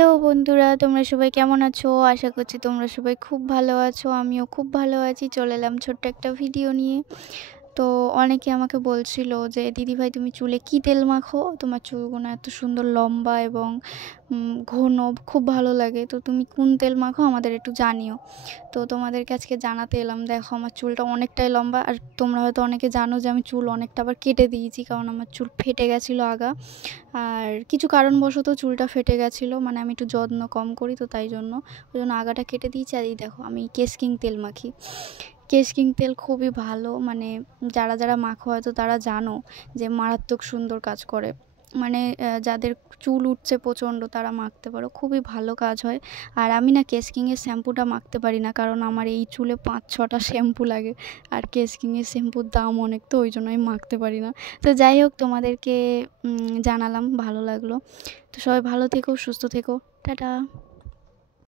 Hello বন্ধুরা, তোমরা সবাই কেমন আছো? আশা করছি তোমরা সবাই খুব ভালো আছো। আমিও খুব ভালো আছি। চলে এলাম ছোট্ট একটা ভিডিও নিয়ে। তো অনেকে আমাকে বলছিল যে দিদিভাই তুমি চুলে কী তেল মাখো? তোমার চুলগুলো এত সুন্দর লম্বা এবং ঘন, খুব ভালো লাগে। তো তুমি কোন তেল মাখো আমাদের একটু জানিও। তো তোমাদেরকে আজকে জানাতে এলাম। দেখো আমার চুলটা অনেকটাই লম্বা, আর তোমরা হয়তো অনেকে জানো যে আমি চুল অনেকটা আবার কেটে দিয়েছি, কারণ আমার চুল ফেটে গেছিলো আগা। আর কিছু কারণবশত চুলটা ফেটে গেছিলো, মানে আমি একটু যত্ন কম করি, তো তাই জন্য ওই জন্য আগাটা কেটে দিয়েছি। আর এই দেখো আমি কেশ কিং তেল মাখি। কেশ কিং তেল খুবই ভালো, মানে যারা যারা মাখো হয়তো তারা জানো যে মারাত্মক সুন্দর কাজ করে। মানে যাদের চুল উঠছে প্রচণ্ড তারা মাখতে পারো, খুবই ভালো কাজ হয়। আর আমি না কেশ কিংয়ের শ্যাম্পুটা মাখতে পারি না, কারণ আমার এই চুলে 5-6টা শ্যাম্পু লাগে, আর কেশ কিংয়ের শ্যাম্পুর দাম অনেক, তো ওই জন্য আমি মাখতে পারি না। তো যাই হোক, তোমাদেরকে জানালাম, ভালো লাগলো। তো সবাই ভালো থেকো, সুস্থ থেকো, টাটা।